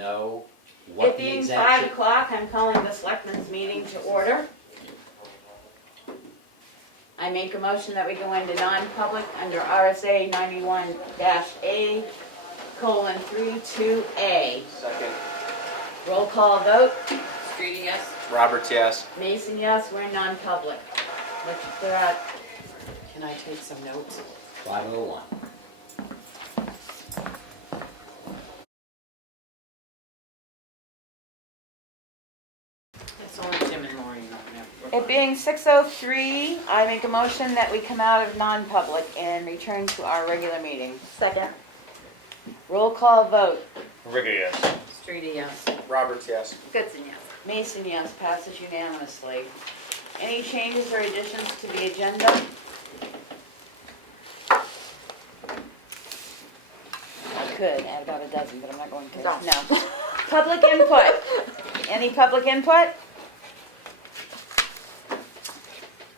know what It the being exact... 5 o'clock, I'm calling the Selectmen's meeting to order. I make a motion that we go into non-public under RSA 91-A:32A. Second. Roll call vote. Streety, yes? Roberts, yes. Mason, yes, we're in non-public. We're at Can I take some notes? 5:01. It's only Jim and Maureen. It being 6:03, I make a motion that we come out of non-public and return to our regular meeting. Second. Roll call vote. Rigger, yes. Streety, yes. Roberts, yes. Goodson, yes. Mason, yes, passes unanimously. Any changes or additions to the agenda? I could add about a dozen, but I'm not going to. Don't. No. Public input. Any public input?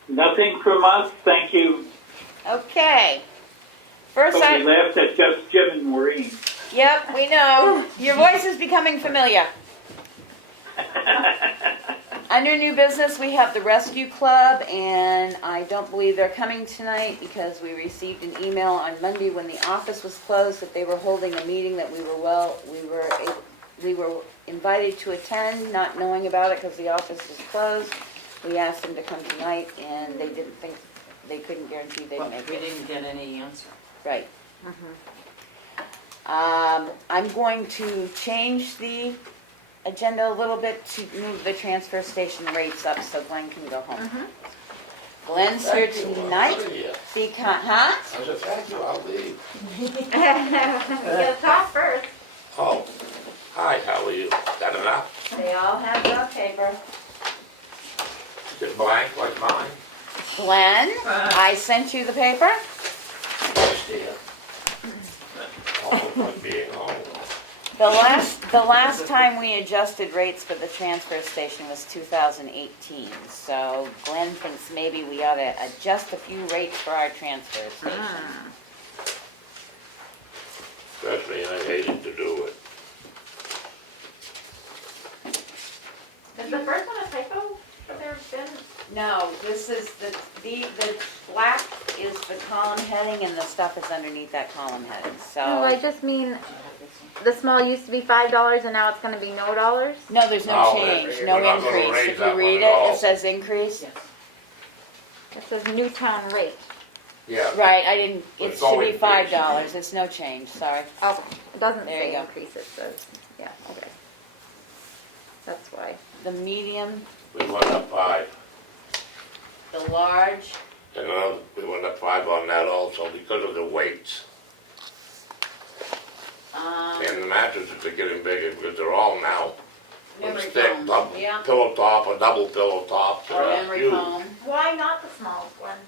Nothing from us, thank you. Okay. First, But we laughed at just Jim and Maureen. Yep, we know. Your voice is becoming familiar. Under new business, we have the Rescue Club, and I don't believe they're coming tonight because we received an email on Monday when the office was closed that they were holding a meeting that we were invited to attend, not knowing about it because the office was closed. We asked them to come tonight, and they didn't think, they couldn't guarantee they'd Well, make we it. didn't get any answer. Right. I'm going to change the agenda a little bit to move the transfer station rates up so Glenn can go home. Glenn's here tonight because, huh? I said, thank you, I'll leave. You gotta talk first. Oh, hi, how are you? That enough? They all have the paper. Is it blank like mine? Glenn, I sent you the paper. Yes, dear. Almost like being home. The last time we adjusted rates for the transfer station was 2018. So Glenn thinks maybe we ought to adjust a few rates for our transfer station. Trust me, I hated to do it. Is the first one a typo? Have there been? No, this is the black is the column heading and the stuff is underneath that column heading, so. No, I just mean, the small used to be $5 and now it's gonna be no dollars? No, there's no No, change, we're no not gonna increase. raise If that you read one at it, all. it says increase. Yes. It says Newtown rate. Yeah. Right, I didn't, But it it's should all be increase. $5, it's no change, sorry. Okay, it doesn't There you say go. increase, it says, yeah, okay. That's why. The medium, We went up 5. the large, And we went up 5 on that also because of the weights. And the mattresses are getting bigger because they're all now memory thick, foam, yeah, pillow top or double pillow tops. or They're memory huge. foam. Why not the smallest one?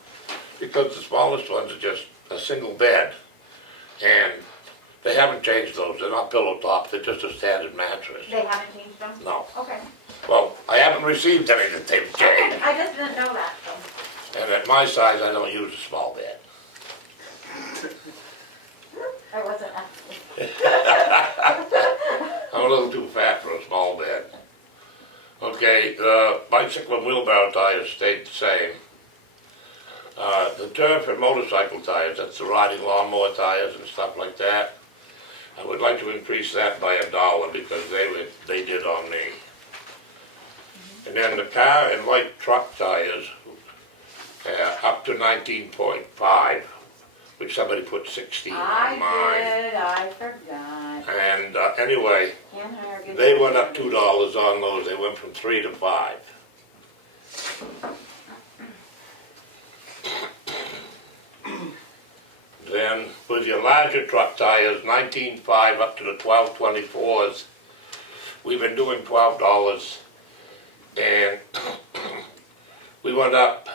Because the smallest ones are just a single bed. And they haven't changed those. They're not pillow tops. They're just a standard mattress. They haven't changed them? No. Okay. Well, I haven't received any that they've changed. I just didn't know that, so. And at my size, I don't use a small bed. I wasn't asking. I'm a little too fat for a small bed. Okay, the bicycle and wheelbarrow tires stayed the same. The turf and motorcycle tires, that's the riding lawnmower tires and stuff like that. I would like to increase that by $1 because they did on me. And then the car and light truck tires, up to 19.5, which somebody put 16 on mine. I forgot. And anyway, Can't hire good they went up $2 on those. They went from 3 to 5. Then with your larger truck tires, 19.5 up to the 12.24s, we've been doing $12, and we went up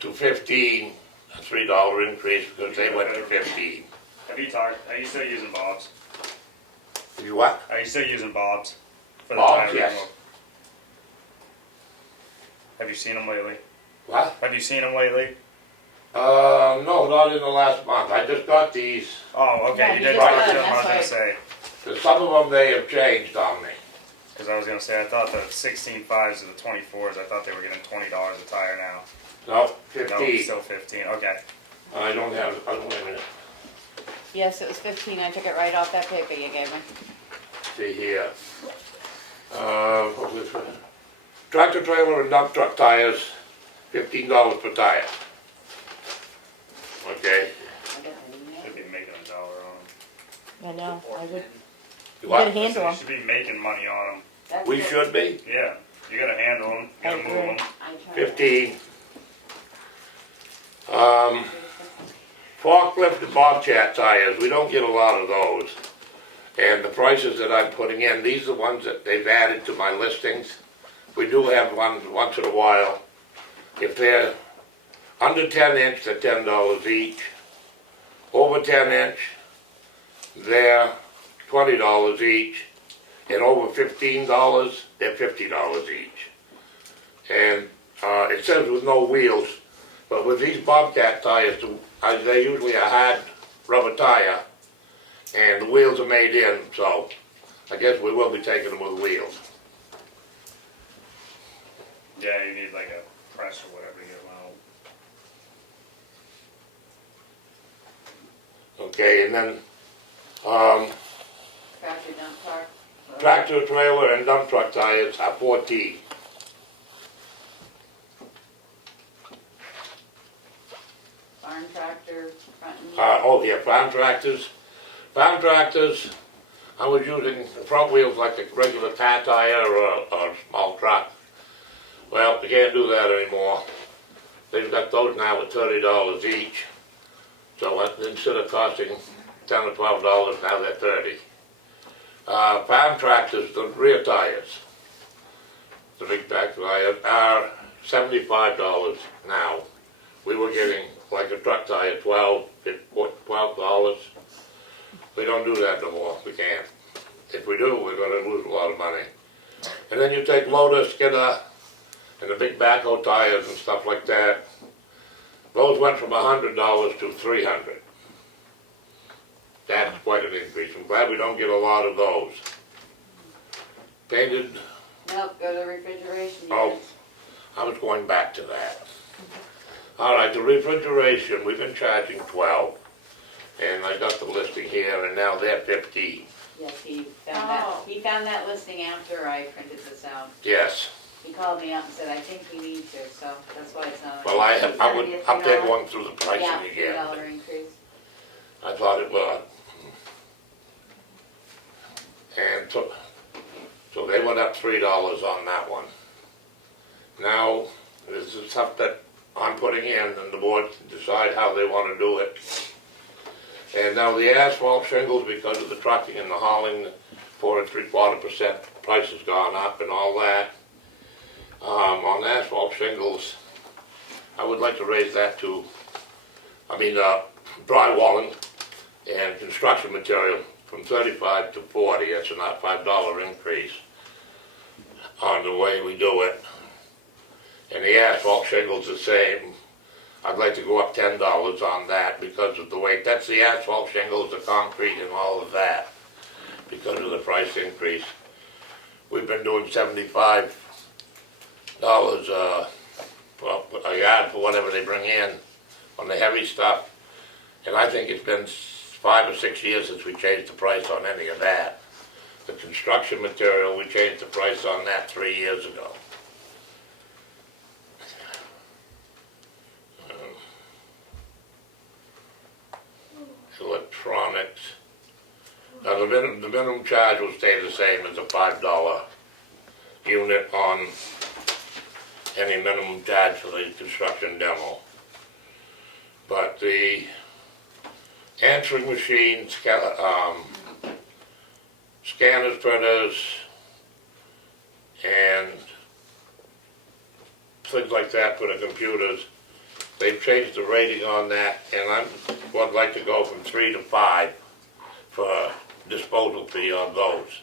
to 15, a $3 increase because they went to 15. Have you talked? Are you still using Bob's? You what? Are you still using Bob's for the Bob's, tire yes. removal? Have you seen them lately? What? Have you seen them lately? No, not in the last month. I just got these. Oh, okay, Yeah, you you did just buy got them, them, I was gonna that's say. Some of them they have changed on me. Cause I was gonna say, I thought the 16.5s and the 24s, I thought they were getting $20 a tire now. No, No, 15. still 15, okay. I don't have, wait a minute. Yes, it was 15, I took it right off that paper you gave me. See here. What was it? Tractor trailer and dump truck tires, $15 per tire. Okay. I got that email. Should be making $1 on them. I know, I would. What? Handle You 'em. should be making money on them. That's We good. should be? Yeah, you gotta handle them, you gotta I move agree. them. I tried. 15. Forklift and Bobcat tires, we don't get a lot of those. And the prices that I'm putting in, these are the ones that they've added to my listings. We do have ones once in a while. If they're under 10 inch, they're $10 each. Over 10 inch, they're $20 each. And over $15, they're $50 each. And it says with no wheels, but with these Bobcat tires, they're usually a hard rubber tire, and the wheels are made in, so I guess we will be taking them with wheels. Yeah, you need like a press or whatever to get them out. Okay, and then Tractor dump truck. tractor, trailer, and dump truck tires are 14. Farm tractor, front and Oh yeah, farm tractors. Farm tractors, I was using the front wheels like a regular car tire or a small truck. Well, you can't do that anymore. They've got those now at $30 each. So instead of costing $10 or $12, now they're 30. Farm tractors, the rear tires, the big back tires, are $75 now. We were getting like a truck tire, $12. We don't do that no more, we can't. If we do, we're gonna lose a lot of money. And then you take loader, skidder, and the big backhoe tires and stuff like that. Those went from $100 to $300. That's quite an increase. I'm glad we don't get a lot of those. Painted, Nope, go to refrigeration Oh. units. I was going back to that. All right, the refrigeration, we've been charging 12. And I got the listing here, and now they're 15. Yes, he found that, Oh. he found that listing after I printed this out. Yes. He called me up and said, I think we need to, so that's why it's not. Well, I would, I'm going through the pricing Yeah, again. $3 increase. I thought it was. And so they went up $3 on that one. Now, this is stuff that I'm putting in, and the board can decide how they want to do it. And now the asphalt shingles, because of the trucking and the hauling, 4 3/4% price has gone up and all that. On asphalt shingles, I would like to raise that to, drywalling and construction material from 35 to 40. That's a $5 increase on the way we do it. And the asphalt shingles the same. I'd like to go up $10 on that because of the weight. That's the asphalt shingles, the concrete, and all of that because of the price increase. We've been doing $75 a yard for whatever they bring in on the heavy stuff. And I think it's been 5 or 6 years since we changed the price on any of that. The construction material, we changed the price on that 3 years ago. Electronics. Now the minimum charge will stay the same as a $5 unit on any minimum charge for the construction demo. But the answering machines, scanners, printers, and things like that for the computers, they've changed the rating on that, and I would like to go from 3 to 5 for disposal fee on those.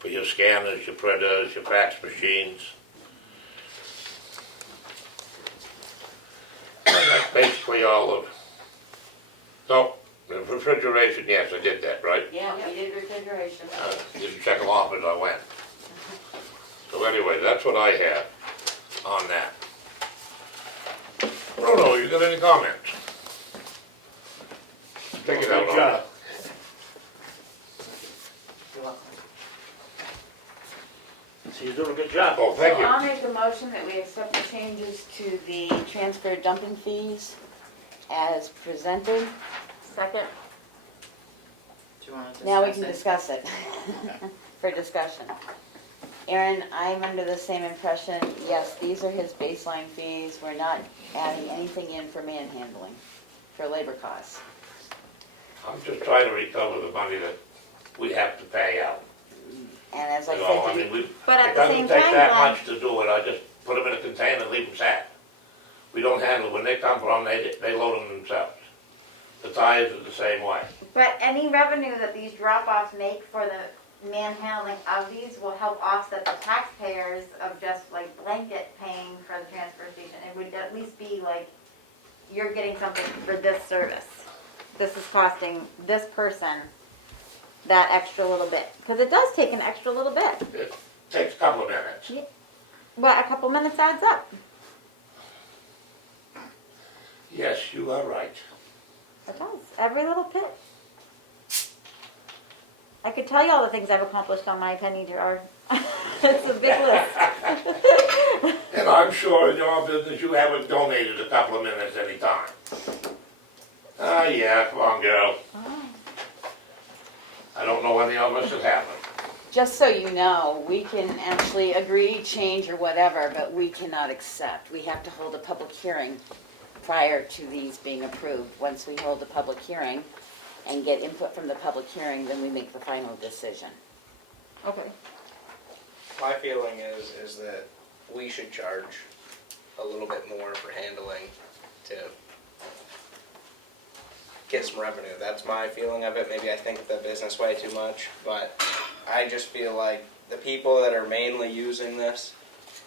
For your scanners, your printers, your fax machines. And that's basically all of, no, the refrigeration, yes, I did that, right? Yeah, we did refrigeration. Didn't check them off as I went. So anyway, that's what I have on that. Bruno, you got any comments? Take it out Good on job. You're welcome. So you're doing a good job. Oh, thank So you. I'll make a motion that we accept the changes to the transfer dumping fees as presented. Second. Do you want to discuss Now we can it? discuss it for discussion. Aaron, I'm under the same impression, yes, these are his baseline fees. We're not adding anything in for manhandling, for labor costs. I'm just trying to recover the money that we have to pay out. And as I You know, I said to mean, you, we, But at it the doesn't same take time, that Glenn- much to do it. I just put them in a container and leave them sat. We don't handle, when they come from, they load them themselves. The tires are the same way. But any revenue that these drop-offs make for the manhandling of these will help offset the taxpayers of just like blanket paying for the transfer station. It would at least be like, you're getting something for this service. This is costing this person that extra little bit. Because it does take an extra little bit. It takes a couple of minutes. But a couple minutes adds up. Yes, you are right. It does. Every little bit. I could tell you all the things I've accomplished on my penny jar. It's a big list. And I'm sure in your business you haven't donated a couple of minutes any time. Ah, yeah, come on, girl. Oh. I don't know any of us that haven't. just so you know, we can actually agree, change, or whatever, but we cannot accept. We have to hold a public hearing prior to these being approved. Once we hold a public hearing and get input from the public hearing, then we make the final decision. Okay. My feeling is that we should charge a little bit more for handling to get some revenue. That's my feeling of it. Maybe I think the business way too much, but I just feel like the people that are mainly using this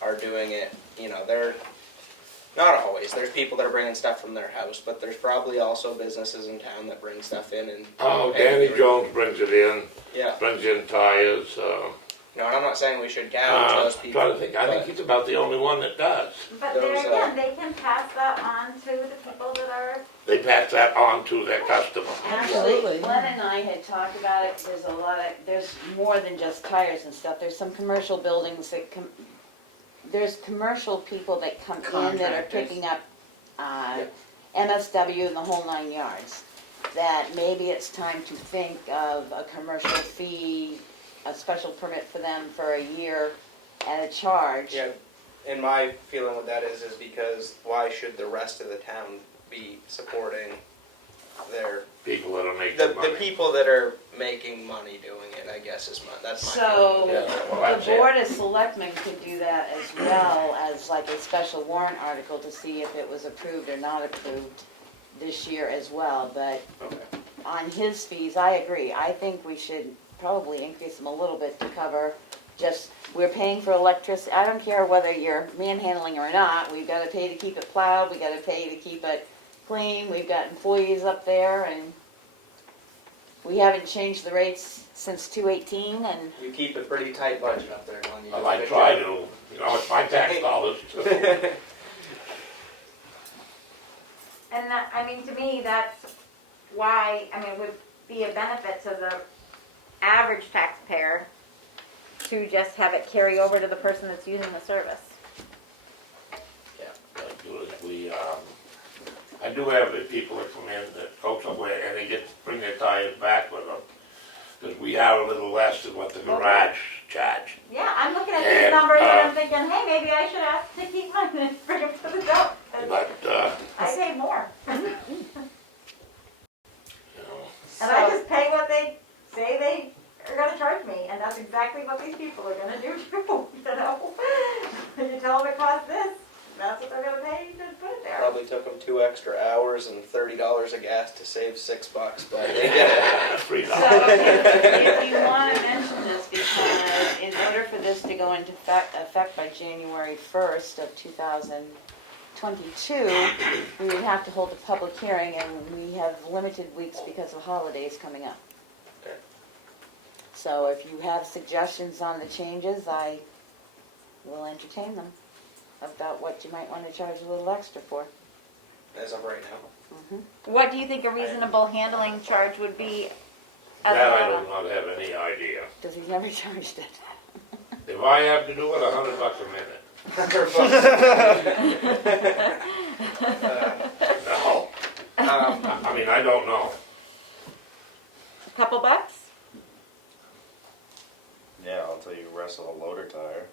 are doing it, you know, they're not always. There's people that are bringing stuff from their house, but there's probably also businesses in town that bring stuff in and Oh, pay Danny for it. Jones brings it in, Yeah. brings in tires, No, and I'm not saying we should gouge those people. trying to think, I think he's about the only one that does. But There there was, again, they can pass that on to the people that are. They pass that on to their customer. Actually, Glenn and I had talked about it, there's more than just tires and stuff, there's some commercial buildings that there's commercial people that come in that are Contractors. picking up, MSW and the whole 9 yards. That maybe it's time to think of a commercial fee, a special permit for them for a year at a charge. Yeah, and my feeling with that is because why should the rest of the town be supporting their People that are the making money. people that are making money doing it? I guess that's my So, feeling. Yeah, well, the that's it. Board of Selectmen could do that as well as like a special warrant article to see if it was approved or not approved this year as well, but Okay. on his fees, I agree, I think we should probably increase them a little bit to cover we're paying for electricity, I don't care whether you're manhandling or not, we've gotta pay to keep it plowed, we gotta pay to keep it clean, we've got employees up there, and we haven't changed the rates since 2018, and You keep a pretty tight budget up there, Glenn. You do Well, a I good try job. to, you know, it's my tax dollars. And that, I mean, to me, that's why, I mean, it would be a benefit to the average taxpayer to just have it carry over to the person that's using the service. I do have the people that come in that go somewhere and they bring their tires back with them. Because we are a little less than what the garage charge. Yeah, I'm looking at these And, numbers and I'm thinking, hey, maybe I should ask to keep mine and bring them to the dump. But, I pay more. you know, And I just pay what they say they are gonna charge me, and that's exactly what these people are gonna do too, you know? You tell them it costs this, that's what they're gonna pay to put it there. Probably took them 2 extra hours and $30 of gas to save $6, but they did it. $3. so if you wanna mention this, because in order for this to go into effect by January 1st of 2020, 2022, we would have to hold a public hearing, and we have limited weeks because of holidays coming up. Okay. So if you have suggestions on the changes, I will entertain them about what you might want to charge a little extra for. As of right now. What do you think a reasonable handling charge would be? as That I a- do not have any idea. Because he's never charged it. If I have to do it, $100 a minute. No, I mean, I don't know. A couple bucks? Yeah, I'll tell you, wrestle a loader tire.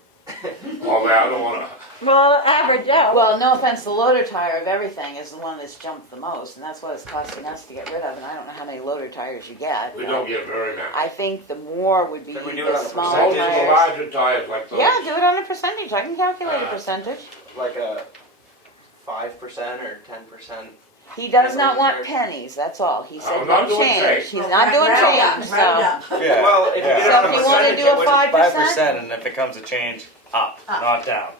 Well, man, I don't wanna, Well, average out. Well, no offense, the loader tire of everything is the one that's jumped the most, and that's what it's costing us to get rid of, and I don't know how many loader tires you get. we but don't get very many. I think the more would be Can we do it the on a smaller Most of the tires. larger tires like those. Yeah, do it on a percentage, I can calculate a percentage. Like a 5% or 10%. He does not want pennies, that's all, he said I'm not no doing change, change. he's not doing change, so. Yeah. Well, if you yeah. get it So on if a you wanna percentage, do it a would- 5%? And if it comes a change, up, not down.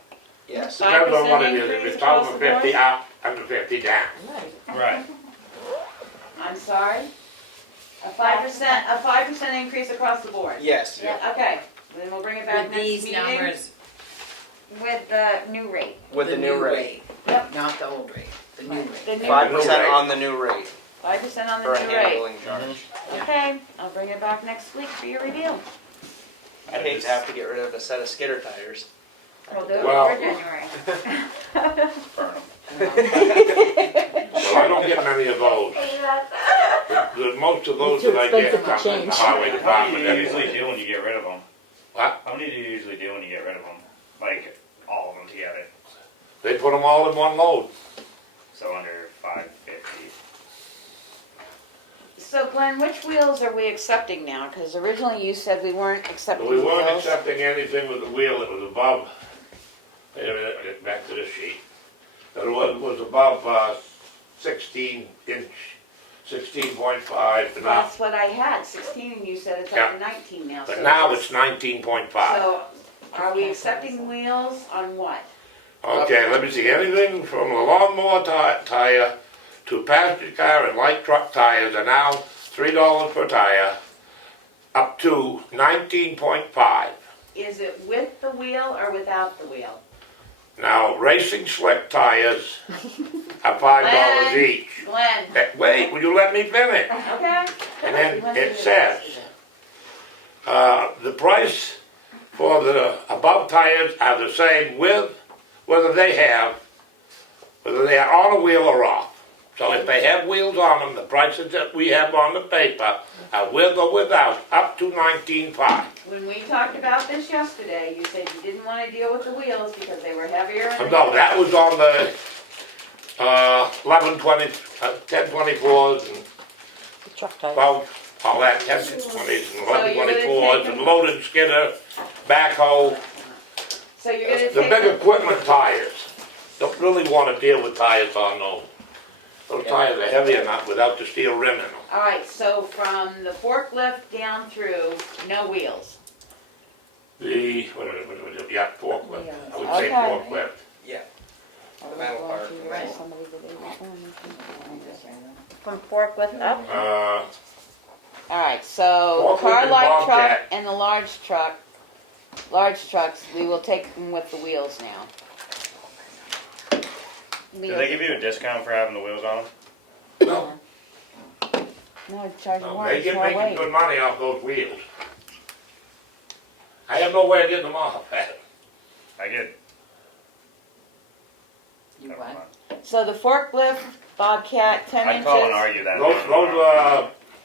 Yes. Depends on what it 5% is, if increase it's across over the board? 50 up, under 50 down. Right. I'm sorry? A 5% increase across the board? Yes. Okay, then we'll bring it back With next these meeting. numbers, With the new rate. With the new rate. Yep. not the old rate, the new rate. The new, 5% rate. on the new rate 5% on for the a new rate. handling charge. Okay, I'll bring it back next week for your review. I'd hate to have to get rid of a set of skidder tires. We'll do it Well- for January. Burn 'em. Well, I don't get many of those. Most of those that I get come from the highway How department do you usually anyway. do when you get rid of them? What? How many do you usually do when you get rid of them? Like, all of them together? They put them all in one load. So under 550. So Glenn, which wheels are we accepting now? Because originally you said we weren't accepting We weren't wheels. accepting anything with the wheel that was above, wait a minute, get back to this sheet. That was above 16 inch, 16.5, and now, That's what I had, 16, and you said it's up to 19 now. but so now it's 19.5. So, are we accepting wheels on what? Okay, let me see, anything from a lawnmower tire to passenger car and light truck tires are now $3 per tire, up to 19.5. Is it with the wheel or without the wheel? Now, racing slick tires are $5 Glenn. each. Glenn, Wait, will you let me finish? okay? And then it says, the price for the above tires are the same with, whether they are on a wheel or off. So if they have wheels on them, the prices that we have on the paper are with or without, up to 19.5. When we talked about this yesterday, you said you didn't want to deal with the wheels because they were heavier and... No, that was on the 1024s and Truck tires. 12, all that, 1020s and So you're gonna 1124s take and loaded skidder, backhoe, So you're gonna the take... big equipment tires. Don't really want to deal with tires on those. Those tires are heavy enough without the steel rim in them. All right, so from the forklift down through, no wheels. Yeah, forklift, I would say Okay. forklift. Yeah. The metal part. Right. From forklift up? All right, so Forklift car, and light truck, Bobcat. and the large trucks, we will take them with the wheels now. Do they give you a discount for having the wheels on them? No, No, it's charging no, more, they it's get more making weight. good money off those wheels. I have no way of getting them off. I get. You never what? mind. So the forklift, Bobcat, 10 I'd call and inches. argue that.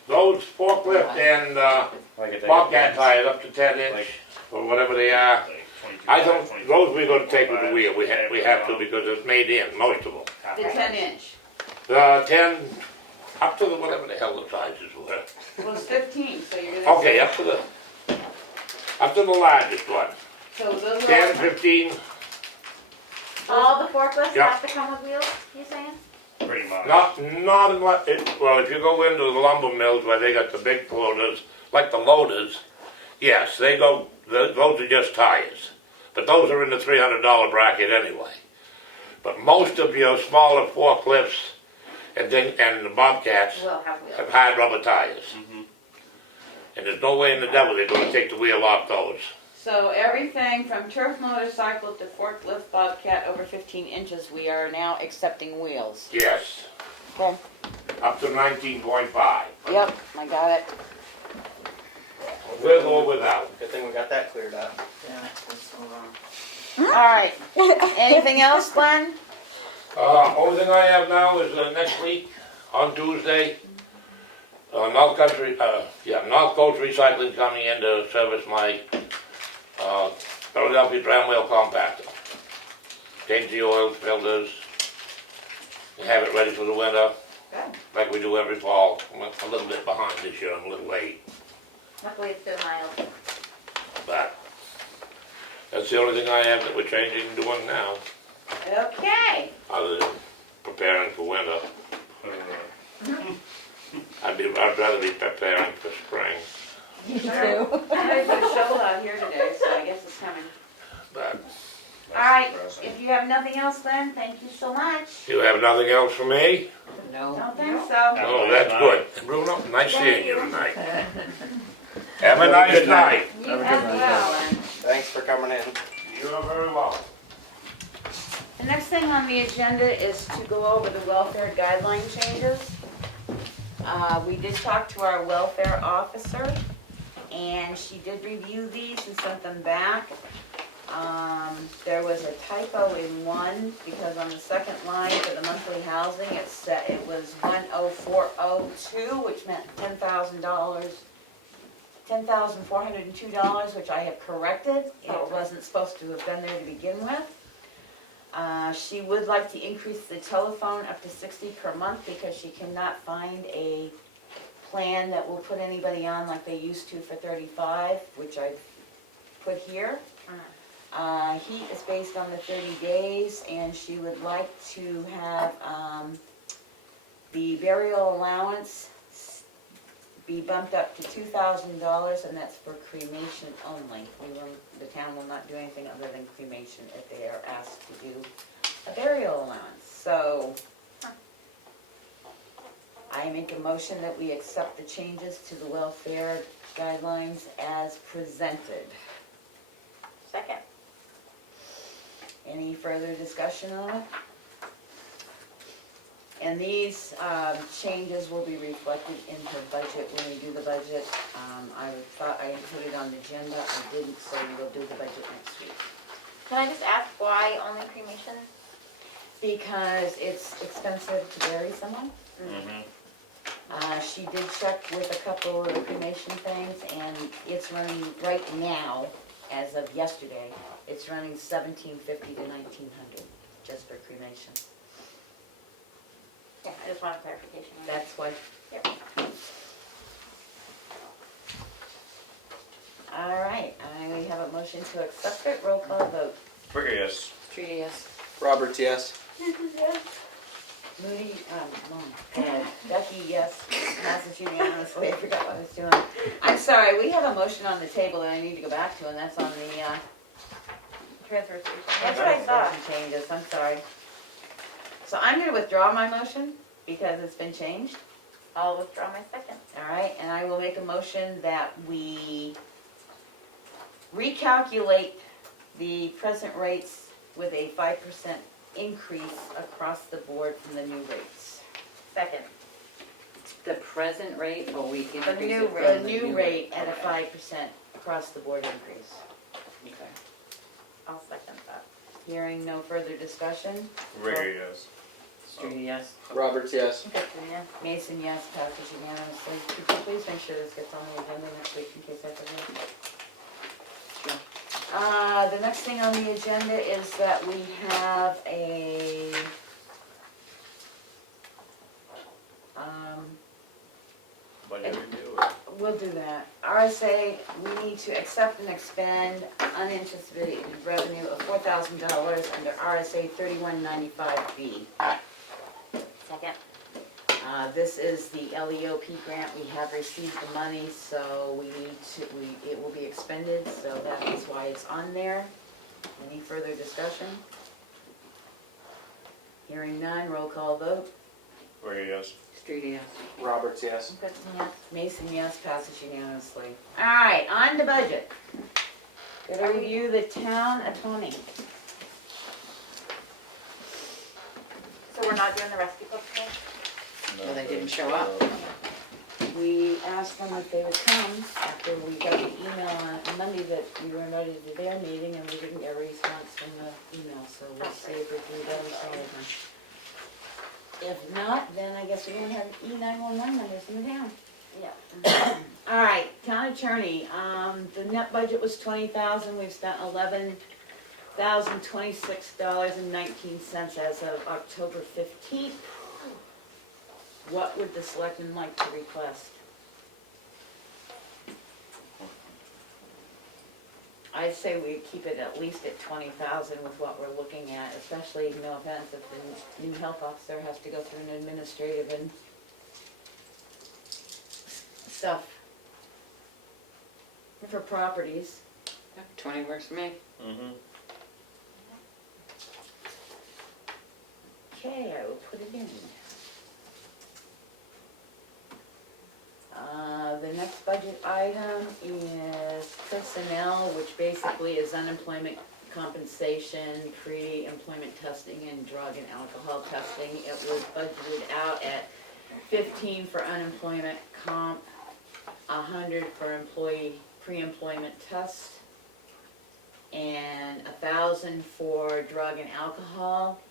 Those forklift and Like if they Bobcat get tires up to 10 inch, Like- or whatever they are. like 22, I don't, 24, those we're gonna take with the wheel, we 25, have to because it's made in, most of them. half The price. 10 inch. 10, up to the, whatever the hell the sizes were. Well, it's 15, so you're gonna... Okay, up to the largest one. So those are 10, all... 15, All the forklifts Yeah. have to come with wheels, you saying? Pretty much. not unless, well, if you go into the lumber mills where they got the big loaders, like the loaders, yes, they go, those are just tires. But those are in the $300 bracket anyway. But most of your smaller forklifts and the Bobcats Will have wheels. have hard rubber tires. And there's no way in the devil they're gonna take the wheel off those. So everything from turf motorcycle to forklift Bobcat over 15 inches, we are now accepting wheels. Yes, Okay. up to 19.5. Yep, I got it. With or without. Good thing we got that cleared up. Yeah, that's so wrong. All right. Anything else, Glenn? Only thing I have now is next week, on Tuesday, North Coast Recycling coming in to service my Philadelphia tramwheel compactor. Change the oil filters, and have it ready for the winter, Good. like we do every fall. I'm a little bit behind this year, I'm a little late, Luckily it's been mild. but that's the only thing I have that we're changing and doing now, Okay. other than preparing for winter. I'd rather be preparing for spring, You too. I know you put a shovel out here today, so I guess it's coming. but All right. If you have nothing else, Glenn, thank you so much. you have nothing else for me? No. Don't think so. Oh, that's good. Bruno, nice seeing you tonight. Have a nice night. You as well. Thanks for coming in. You are very welcome. The next thing on the agenda is to go over the welfare guideline changes. We did talk to our welfare officer, and she did review these and sent them back. There was a typo in one, because on the second line for the monthly housing, it said it was 10402, which meant $10,402, which I have corrected. It wasn't supposed to have been there to begin with. She would like to increase the telephone up to 60 per month because she cannot find a plan that will put anybody on like they used to for 35, which I've put here. Heat is based on the 30 days, and she would like to have the burial allowance be bumped up to $2,000, and that's for cremation only. The town will not do anything other than cremation if they are asked to do a burial allowance. So I make a motion that we accept the changes to the welfare guidelines as presented. Second. Any further discussion on it? And these changes will be reflected in her budget when we do the budget. I thought I put it on the agenda, I didn't, so we'll do the budget next week. Can I just ask why only cremation? Because it's expensive to bury someone. She did check with a couple of the cremation things, and it's running right now, as of yesterday, it's running $1,750 to $1,900 just for cremation. Yeah, I just wanted clarification on that. That's why. Yep. All right, we have a motion to accept it. Roll call vote. Trigger, yes. Trudy, yes. Roberts, yes. Moody, Becky, yes. Passes unanimously. I forgot what I was doing. I'm sorry, we have a motion on the table that I need to go back to, and that's on the, Transfer station. that's what I thought. Changes, I'm sorry. So I'm gonna withdraw my motion because it's been changed. I'll withdraw my second. All right, and I will make a motion that we recalculate the present rates with a 5% increase across the board from the new rates. Second. The present rate, or we can The increase new, it from the new rate at a okay. 5% across the board increase. Okay. I'll second that. Hearing no further discussion. Trigger, yes. Trudy, yes. Roberts, yes. Yeah. Mason, yes, passes unanimously. Could you please make sure this gets on the agenda next week in case I forget? The next thing on the agenda is that we have a, Budget review. we'll do that. RSA, we need to accept and expend unanticipated revenue of $4,000 under RSA 3195B. Second. This is the LEOP grant. We have received the money, so we need to, it will be expended, so that is why it's on there. Any further discussion? Hearing none, roll call vote. Where yes? Street, yes. Roberts, yes. Goodson, yes. Mason, yes, passes unanimously. All right, on to budget. Gonna review the town attorney. So we're not doing the rescue book today? Well, they didn't show up. We asked them if they would come after we got the email on Monday that we were invited to their meeting, and we didn't get a response from the email, so we'll see if we can get them solved. If not, then I guess we don't have E911 numbers in the town. Yeah. All right, town attorney, the net budget was $20,000, we've spent $11,026.19 as of October 15th. What would the selectmen like to request? I'd say we keep it at least at 20,000 with what we're looking at, especially, no offense, if the new health officer has to go through an administrative and stuff for properties. 20 works for me. Mm-hmm. Okay, I will put it in. The next budget item is personnel, which basically is unemployment compensation, pre-employment testing, and drug and alcohol testing. It was budgeted out at 15 for unemployment comp, 100 for employee pre-employment test, and 1,000 for drug and alcohol.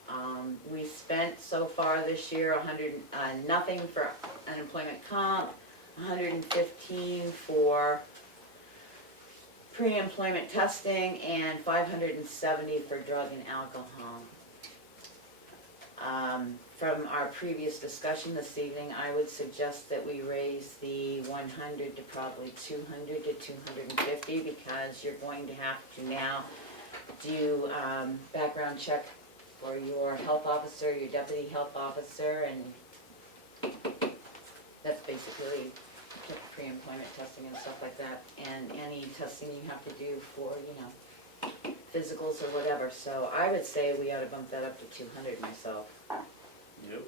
We spent so far this year nothing for unemployment comp, 115 for pre-employment testing, and 570 for drug and alcohol. From our previous discussion this evening, I would suggest that we raise the 100 to probably 200 to 250, because you're going to have to now do background check for your health officer, your deputy health officer, and that's basically pre-employment testing and stuff like that, and any testing you have to do for, physicals or whatever. So I would say we ought to bump that up to 200 myself. Yep.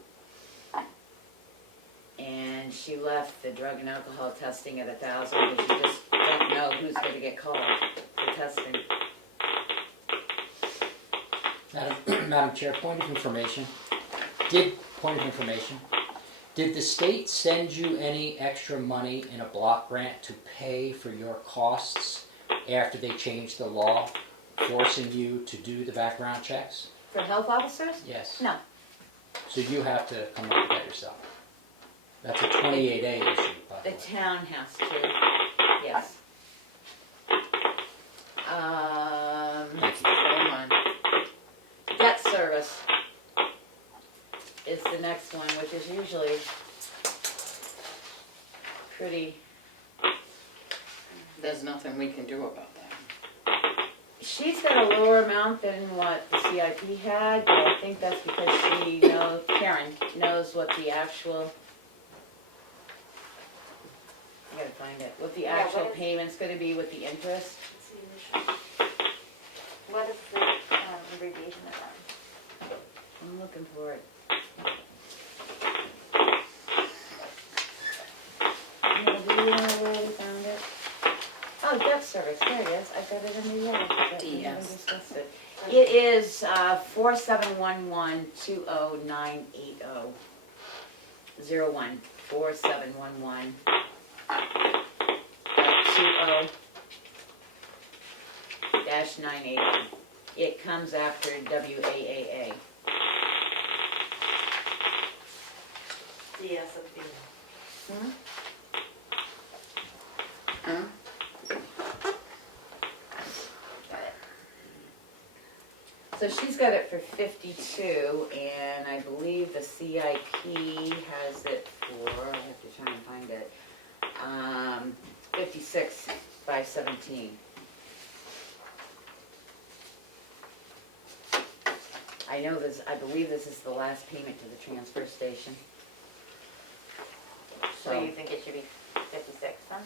And she left the drug and alcohol testing at 1,000, because you just don't know who's gonna get called for testing. Madam Chair, point of information. Did the state send you any extra money in a block grant to pay for your costs after they changed the law, forcing you to do the background checks? For health officers? Yes. No. So you have to come up with that yourself. That's a 28A issue, by the The way. town has to, yes. Thank you. Hold on. Debt service is the next one, which is usually pretty, There's nothing we can do about that. she's got a lower amount than what the CIP had, but I think that's because Karen knows what the actual, I gotta find it, what the Yeah, actual what is- payment's gonna be with the interest. What is the abbreviation of that? I'm looking for it. Do you know where we found it? Oh, debt service, there it is, I got it in the yellow, but we haven't DS. discussed it. It is 4711-20980. 01 4711 20-980. It comes after WAAA. Hmm? Huh? So she's got it for 52, and I believe the CIP has it for, I have to try and find it, 56 by 17. I know this, I believe this is the last payment to the transfer station. So you think it should be 56 then?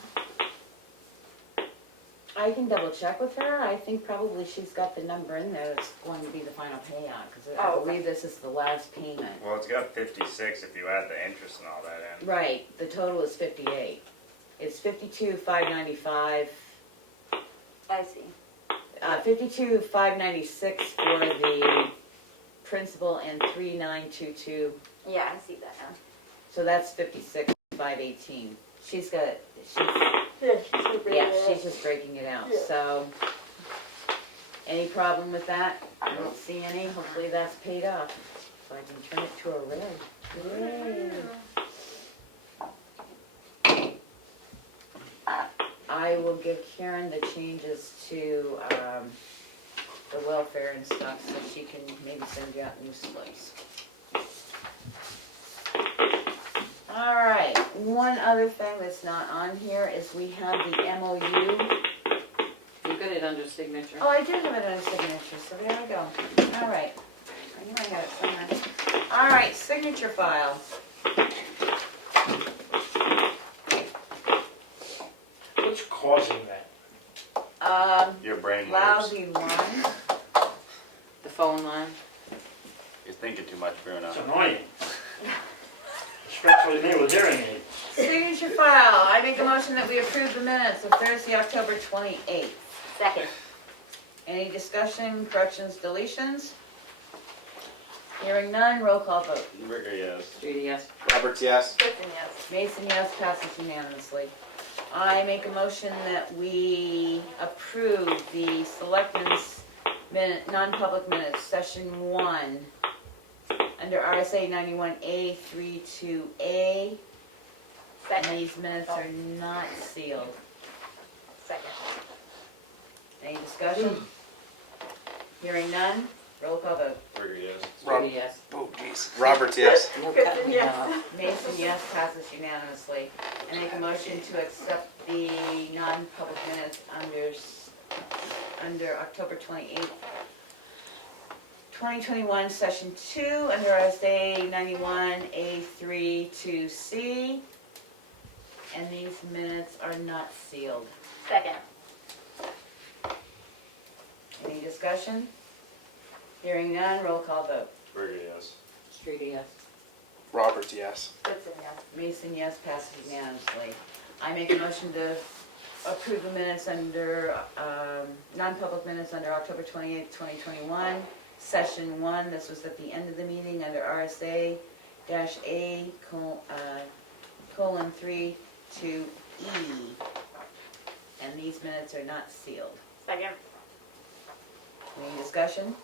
I can double check with her. I think probably she's got the number in there that's going to be the final payout, because I Oh, okay. believe this is the last payment. Well, it's got 56 if you add the interest and all that in. Right, the total is 58. It's 52,595, I see. 52,596 for the principal and 3,922. Yeah, I see that now. So that's 56,518. She's got, Yeah, she's just breaking it out. So, any problem with that? I don't see any. Hopefully that's paid off. So I can turn it to a red. Yay. I will give Karen the changes to the welfare and stuff, so she can maybe send you out new slips. All right, one other thing that's not on here is we have the MOU. You got it under signature. Oh, I do have it on signature, so there we go. All right. I knew I had it somewhere. All right, signature file. What's causing that? Your brain moves. Lousy line. The phone line. You're thinking too much, Bruno. It's annoying. Especially me with hearing aids. Signature file. I make a motion that we approve the minutes of Thursday, October 28th. Second. Any discussion, corrections, deletions? Hearing none, roll call vote. Rigger, yes. Judy, yes. Roberts, yes. Kristen, yes. Mason, yes, passes unanimously. I make a motion that we approve the Selectmen's non-public minutes, session 1, under RSA 91A 32A. And Second. these minutes are not sealed. Second. Any discussion? Hearing none, roll call vote. Rigger, yes. Judy, yes. Oh, jeez. Roberts, yes. No Kristen, cutting yes. off. Mason, yes, passes unanimously. I make a motion to accept the non-public minutes under October 28th, 2021, session 2, under RSA 91A3 2C. And these minutes are not sealed. Second. Any discussion? Hearing none, roll call vote. Rigger, yes. Judy, yes. Roberts, yes. Kristen, yes. Mason, yes, passes unanimously. I make a motion to approve the minutes under, non-public minutes under October 28th, 2021, session 1. This was at the end of the meeting under RSA-A:3 to E. And these minutes are not sealed. Second. Any discussion?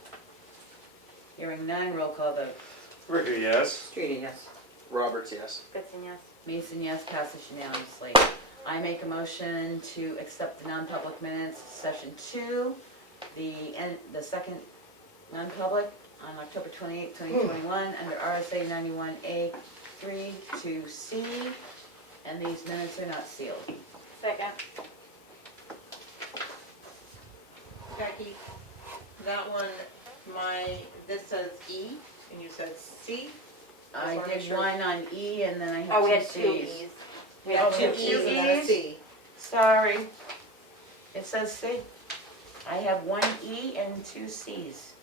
Hearing none, roll call vote. Rigger, yes. Judy, yes. Roberts, yes. Kristen, yes. Mason, yes, passes unanimously. I make a motion to accept the non-public minutes, session 2, the second non-public on October 28, 2021, under RSA 91A3 to C, and these minutes are not sealed. Second. Becky, that one, this says E, and you said C? I wanna make did sure. one on E, and then I Oh, we had had two two Cs. E's. We have Oh, two we have E's two and a E's? C. Sorry. It says C. I have one E and two Cs.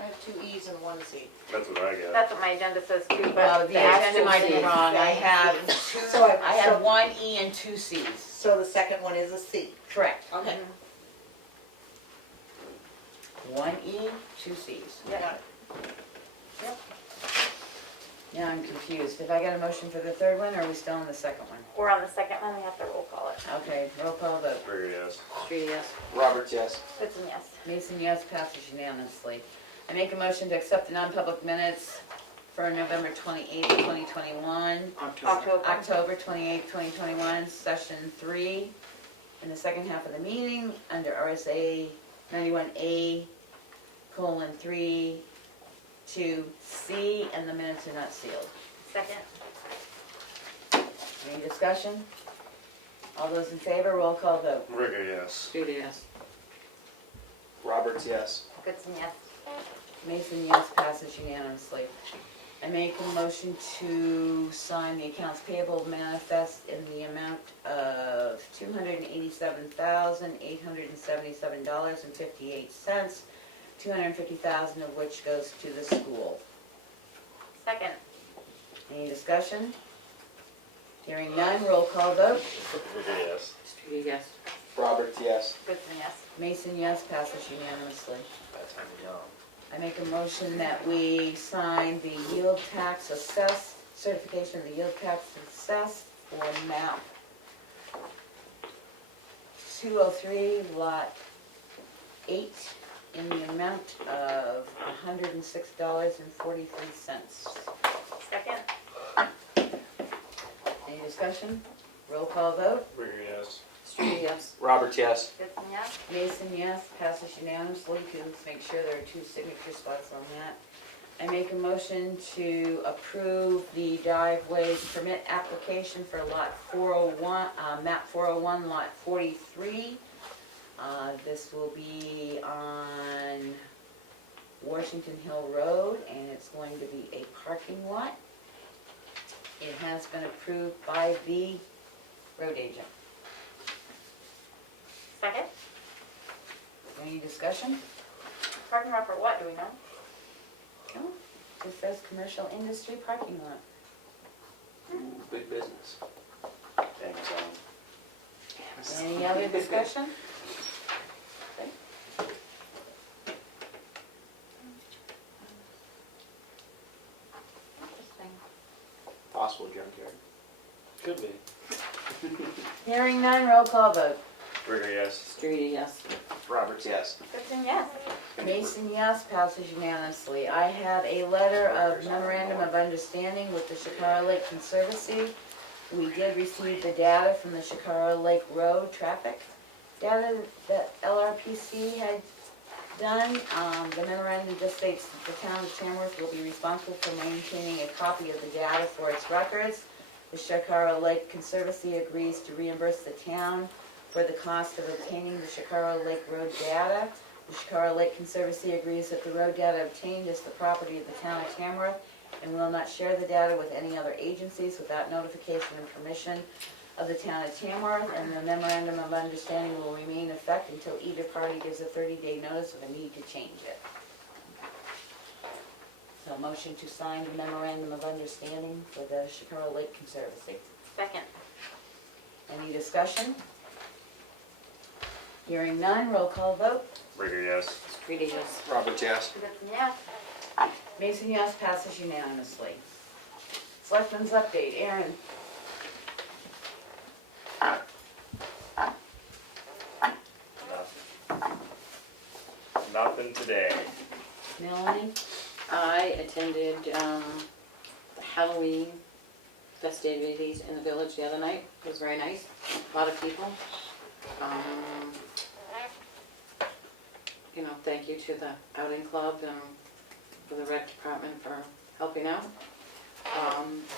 I have two E's and one C. That's what I got. That's what my agenda says too, but. Well, the agenda actual might be says wrong. I C. have So I have one E and two Cs. So the second one is a C. Correct. Okay. One E, two Cs. Got it. Now I'm confused. Have I got a motion for the third one, or are we still on the second one? We're on the second one, we have to roll call it. Okay, roll call vote. Rigger, yes. Judy, yes. Roberts, yes. Kristen, yes. Mason, yes, passes unanimously. I make a motion to accept the non-public minutes for November 28th, 2021, October 28th, 2021, session 3, in the second half of the meeting, under RSA 91A:3 to C, and the minutes are not sealed. Second. Any discussion? All those in favor, roll call vote. Rigger, yes. Judy, yes. Roberts, yes. Kristen, yes. Mason, yes, passes unanimously. I make a motion to sign the accounts payable manifest in the amount of $287,877.58, $250,000 of which goes to the school. Second. Any discussion? Hearing none, roll call vote. Yes. Streety, yes. Roberts, yes. Goodson, yes. Mason, yes, passes unanimously. That's how we go. I make a motion that we sign the yield tax assess, certification of the yield tax assess for map 203, lot 8, in the amount of $106.43. Second. Any discussion? Roll call vote. Rigger, yes. Streety, yes. Roberts, yes. Goodson, yes. Mason, yes, passes unanimously. Let's make sure there are 2 signature spots on that. I make a motion to approve the driveway permit application for lot 401, map 401, lot 43. This will be on Washington Hill Road, and it's going to be a parking lot. It has been approved by the road agent. Second. Any discussion? Parking lot for what, do we know? No, just says commercial industry parking lot. Big business. Amazon. Any other discussion? Okay. Interesting. Possible junkyard. Could be. Hearing none, roll call vote. Rigger, yes. Streety, yes. Roberts, yes. Goodson, yes. Mason, yes, passes unanimously. I have a letter of memorandum of understanding with the Shakara Lake Conservancy. We did receive the data from the Shakara Lake Road traffic data that LRPC had done. The memorandum just states that the town of Tamworth will be responsible for maintaining a copy of the data for its records. The Shakara Lake Conservancy agrees to reimburse the town for the cost of obtaining the Shakara Lake Road data. The Shakara Lake Conservancy agrees that the road data obtained is the property of the town of Tamworth and will not share the data with any other agencies without notification and permission of the town of Tamworth, and the memorandum of understanding will remain in effect until either party gives a 30-day notice of a need to change it. So motion to sign the memorandum of understanding for the Shakara Lake Conservancy. Second. Any discussion? Hearing none, roll call vote. Rigger, yes. Streety, yes. Roberts, yes. Goodson, yes. Mason, yes, passes unanimously. Selectmen's update, Aaron. Nothing today. Melanie? I attended the Halloween festivities in the village the other night. It was very nice. A lot of people. Thank you to the outing club and for the rec department for helping out.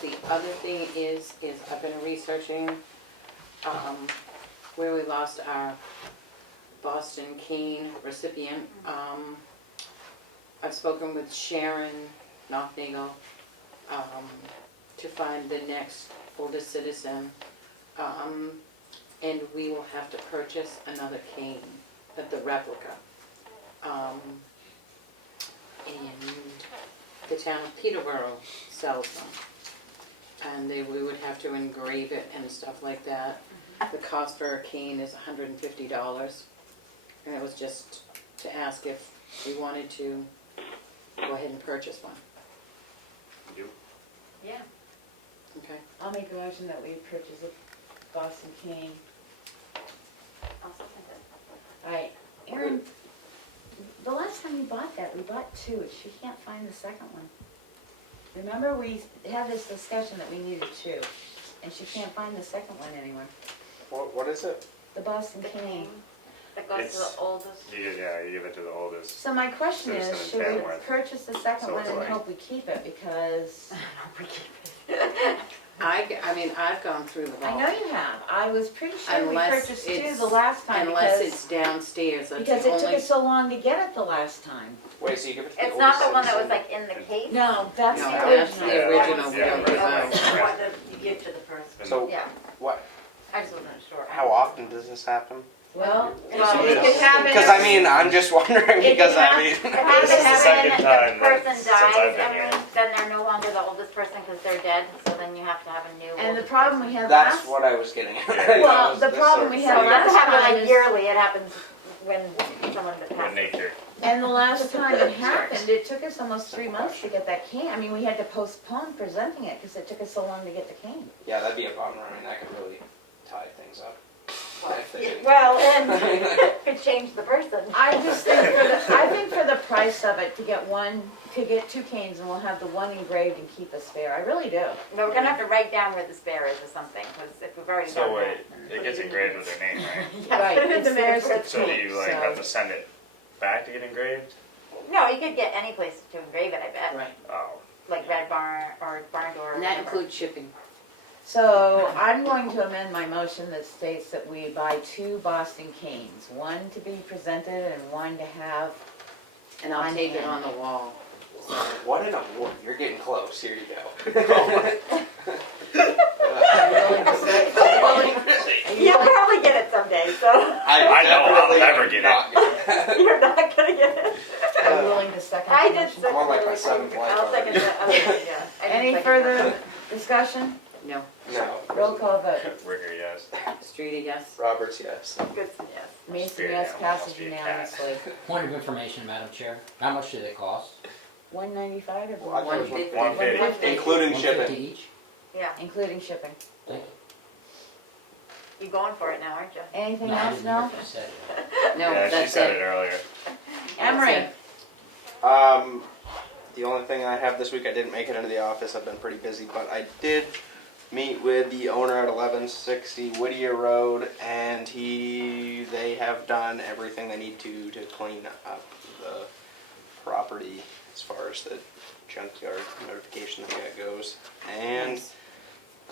The other thing is I've been researching where we lost our Boston cane recipient. I've spoken with Sharon Knocknagel to find the next oldest citizen, and we will have to purchase another cane, but the replica. And the town of Peterborough sells them, and we would have to engrave it and stuff like that. The cost for a cane is $150, and it was just to ask if we wanted to go ahead and purchase one. You? Yeah. Okay. I'll make a motion that we purchase a Boston cane. I'll second it. All right, Aaron, the last time you bought that, we bought 2. She can't find the second one. Remember, we had this discussion that we needed 2, and she can't find the second one anywhere. What is it? The Boston The cane. cane that goes to It's- the oldest. You give it to the oldest. So my question is, Citizen in should we Tamworth. purchase the second So one it's and like- hope we keep it, because I mean, I've gone through the I vault. know you have. I was pretty sure we Unless purchased 2 it's- the last time Unless because, it's downstairs, that's because the it took only. us so long to get it the last time. Wait, so you give it to the It's not the oldest one that was citizen? like in the case? No, that's No, the that's original. the original Yeah, one. right. Okay, Yeah. what you give to the person. So, Yeah. what, I just wasn't sure. How often does this happen? Well, Well, it could happen. Because I mean, I'm just wondering It because can I mean. It has This to is the happen second if time the person since I've dies, been here. then they're no longer the oldest person because they're dead, so then you have to have a new And the oldest problem person. we had That's last. what I was getting at. Yeah. Well, the This problem sort we of had So thing. it doesn't last happen time like is- yearly, it happens when someone With passes. nature. And the last time it happened, it took us almost 3 months to get that cane. I mean, we had to postpone presenting it because it took us so long to get the cane. Yeah, that'd be a bummer. I mean, that could really tie things up. If they didn't- Well, and it changed the person. I just think for the price of it, to get 2 canes, and we'll have the one engraved and keep a spare. I really do. But we're gonna have to write down where the spare is or something, because if we've already done So that. wait, it gets engraved with their name, right? Yes, Right, it is it's a theirs main to So do keep, you like so- have to send it back to get engraved? No, you could get any place to engrave it, I bet, Right. Oh. like Red Barn or Barn Door. or And that whatever. includes shipping. So I'm going to amend my motion that states that we buy 2 Boston canes, one to be presented and one to have. And I'll On tape it hand. on the wall. What an award! You're getting close. Here you go. You'll probably get it someday, so I know I'll definitely never get it. not get it. you're not gonna get it. Are you willing to second I the did motion? second More like my it. seventh life I'll second already. that, yeah. I did Any second further that. discussion? No. No. Roll call vote. Rigger, yes. Streety, yes. Roberts, yes. Goodson, yes. Mason, Spirit yes, animal passes must be a cat. unanimously. Point of information, Madam Chair. How much do they cost? $195 or Well, I thought it was 150. 150. Including 150 shipping. each? Yeah, including shipping. Thank you. you're going for it now, aren't you? Anything No, I else, didn't hear no? if you said it. No, Yeah, she that's said it. it earlier. Emery, The only thing I have this week, I didn't make it into the office. I've been pretty busy, but I did meet with the owner at 1160 Whittier Road, and they have done everything they need to clean up the property as far as the junkyard notification that we got goes. And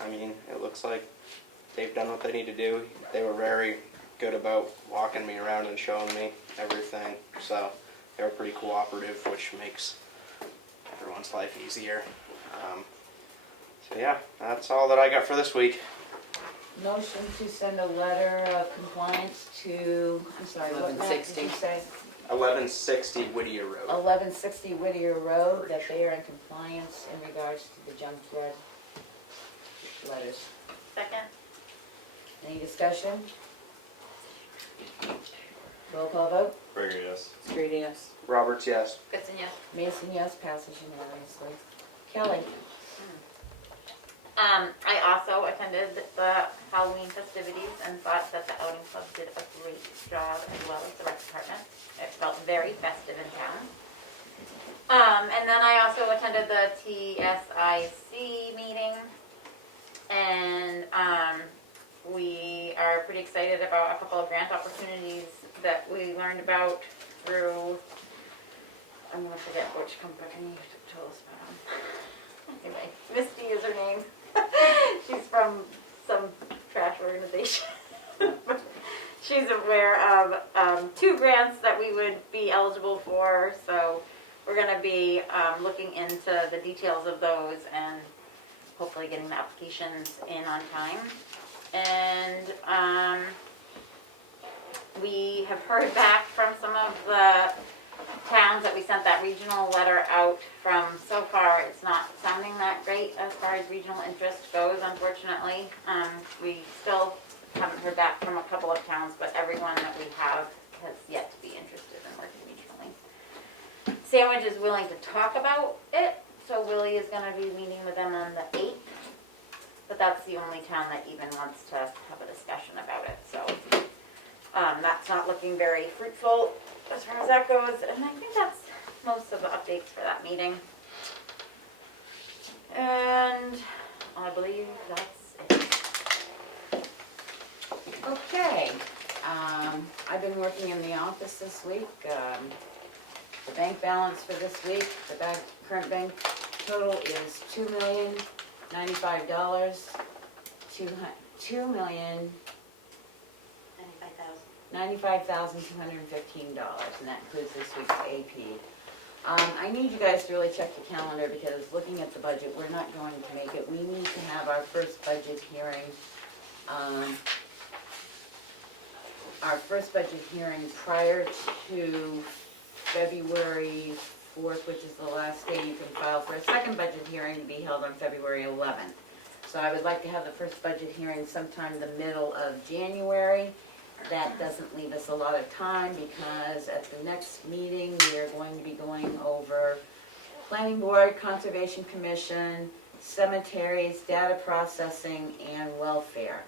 I mean, it looks like they've done what they need to do. They were very good about walking me around and showing me everything, so they were pretty cooperative, which makes everyone's life easier. So yeah, that's all that I got for this week. motion to send a letter of compliance to, I'm sorry, what map did 1160. you say? 1160 Whittier Road. 1160 Whittier Road, that they are in compliance in regards to the junkyard letters. Second? Any discussion? Roll call vote. Rigger, yes. Streety, yes. Roberts, yes. Goodson, yes. Mason, yes, passes unanimously. Kelly? I also attended the Halloween festivities and thought that the outing club did a great job as well as the rec department. It felt very festive in town. And then I also attended the TSIC meeting, and we are pretty excited about a couple of grant opportunities that we learned about through, I'm gonna forget which company told us about them. Anyway, Misty is her name. She's from some trash organization. She's aware of 2 grants that we would be eligible for, so we're going to be looking into the details of those and hopefully getting the applications in on time. And we have heard back from some of the towns that we sent that regional letter out from. So far, it's not sounding that great as far as regional interest goes, unfortunately. We still haven't heard back from a couple of towns, but everyone that we have has yet to be interested in working regionally. Sandwich is willing to talk about it, so Willie is going to be meeting with them on the 8th. But that's the only town that even wants to have a discussion about it, so that's not looking very fruitful as far as that goes, and I think that's most of the updates for that meeting. And I believe that's it. Okay, I've been working in the office this week. The bank balance for this week, the current bank total is $2,095,200. $95,215, and that includes this week's AP. I need you guys to really check the calendar because looking at the budget, we're not going to make it. We need to have our first budget hearing Our first budget hearing prior to February 4th, which is the last day you can file for a second budget hearing, to be held on February 11th. So I would like to have the first budget hearing sometime the middle of January. That doesn't leave us a lot of time because at the next meeting, we are going to be going over Planning Board, Conservation Commission, cemeteries, data processing, and welfare.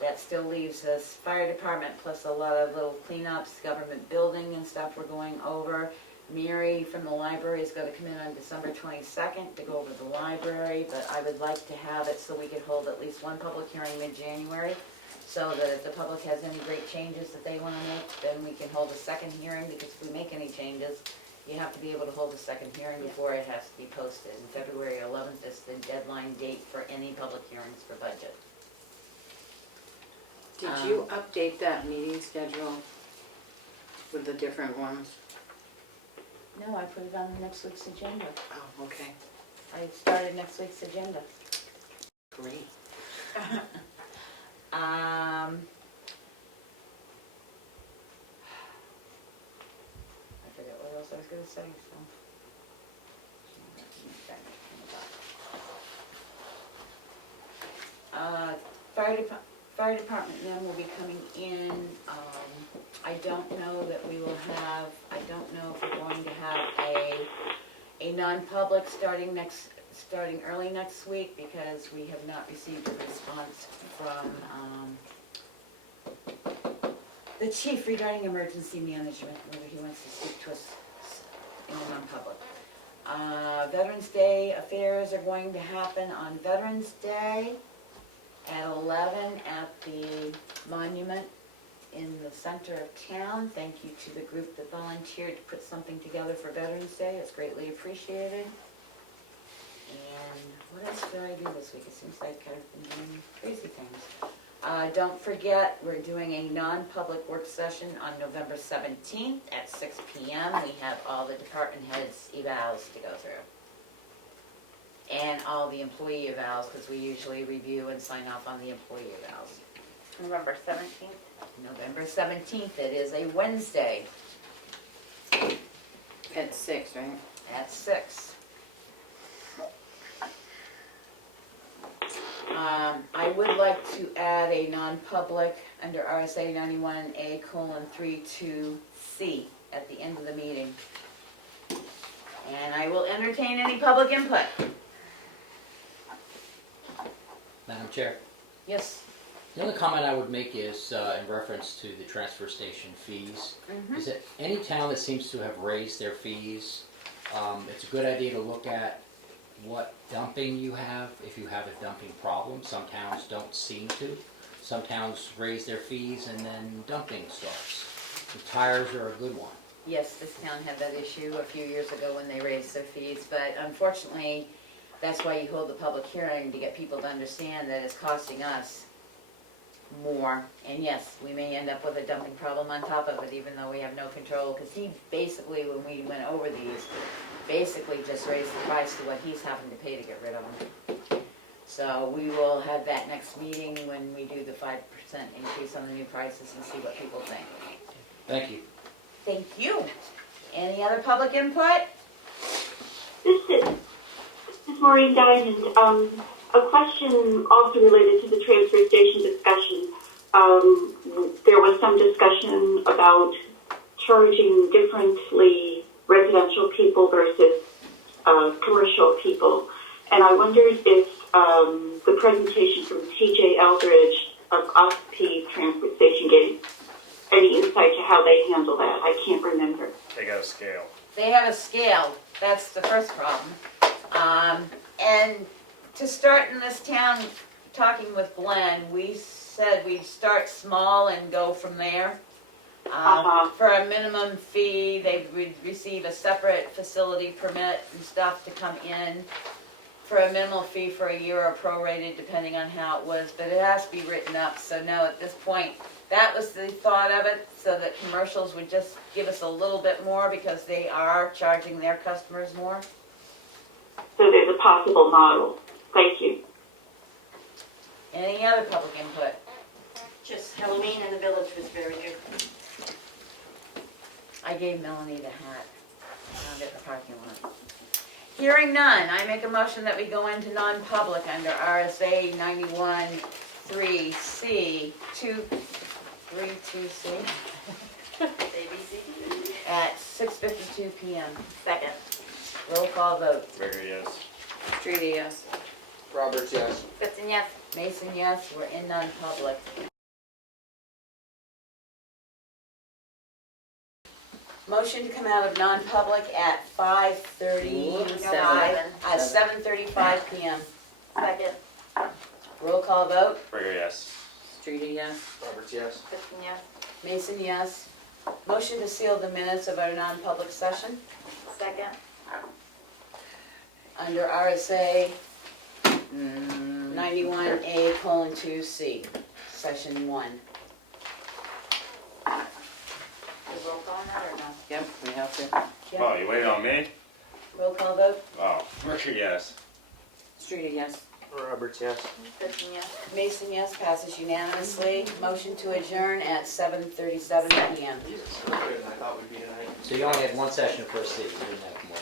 That still leaves us fire department plus a lot of little cleanups, government building and stuff we're going over. Mary from the library is going to come in on December 22nd to go over the library, but I would like to have it so we could hold at least one public hearing mid-January, so that if the public has any great changes that they want to make, then we can hold a second hearing, because if we make any changes, you have to be able to hold a second hearing before it has to be posted. And February 11th is the deadline date for any public hearings for budget. Did you update that meeting schedule with the different ones? No, I put it on next week's agenda. Oh, okay, I started next week's agenda. great. I forget what else I was gonna say, so. Fire department then will be coming in, I don't know that we will have, I don't know if we're going to have a non-public starting early next week, because we have not received a response from, the chief regarding emergency management, whether he wants to speak to us in a non-public. Veterans Day affairs are going to happen on Veterans Day at 11 at the monument in the center of town. Thank you to the group that volunteered to put something together for Veterans Day. It's greatly appreciated. And what else did I do this week? It seems like I've been doing crazy things. Don't forget, we're doing a non-public work session on November 17th at 6 p.m. We have all the department heads' evals to go through. And all the employee evals, because we usually review and sign off on the employee evals. November 17th. November 17th, it is a Wednesday At 6, right? at 6. I would like to add a non-public under RSA 91A:32C at the end of the meeting. And I will entertain any public input. Madam Chair, Yes? the only comment I would make is in reference to the transfer station fees. Is that any town that seems to have raised their fees, it's a good idea to look at what dumping you have, if you have a dumping problem. Some towns don't seem to. Some towns raise their fees and then dumping starts. The tires are a good one. Yes, this town had that issue a few years ago when they raised their fees, but unfortunately, that's why you hold the public hearing, to get people to understand that it's costing us more. And yes, we may end up with a dumping problem on top of it, even though we have no control, because he basically, when we went over these, basically just raised the price to what he's having to pay to get rid of them. So we will have that next meeting when we do the 5% increase on the new prices and see what people think. Thank you. Thank you. Any other public input? This is Maureen Diamond. A question also related to the transfer station discussion. There was some discussion about charging differently residential people versus commercial people. And I wondered if the presentation from TJ Eldridge of OSP Transfer Station gave any insight to how they handle that. I can't remember. They got a scale. They have a scale. That's the first problem. And to start in this town, talking with Glenn, we said we'd start small and go from there. For a minimum fee, they would receive a separate facility permit and stuff to come in for a minimal fee for a year or prorated, depending on how it was, but it has to be written up. So no, at this point, that was the thought of it, so that commercials would just give us a little bit more because they are charging their customers more. So there's a possible model. Thank you. Any other public input? Just Halloween in the village was very good. I gave Melanie the hat. Found it in the parking lot. Hearing none, I make a motion that we go into non-public under RSA 91(3)(C), 2(3)(2)(C) ABC. at 6:52 PM. Second. Roll call vote. Rigor, yes. Streety, yes. Roberts, yes. Gibson, yes. Mason, yes, we're in non-public. Motion to come out of non-public at 7:35 PM. Second. Roll call vote. Rigor, yes. Streety, yes. Roberts, yes. Gibson, yes. Mason, yes. Motion to seal the minutes of our non-public session Second. under RSA 91A:2C, Section 1. Is roll call on that or no? Yep, we have to. Oh, you waited on me? Roll call vote. Oh, Rigor, yes. Streety, yes. Roberts, yes. Gibson, yes. Mason, yes, passes unanimously. Motion to adjourn at 7:37 PM. I thought we'd be tonight. So you only had one session per C, you didn't have more.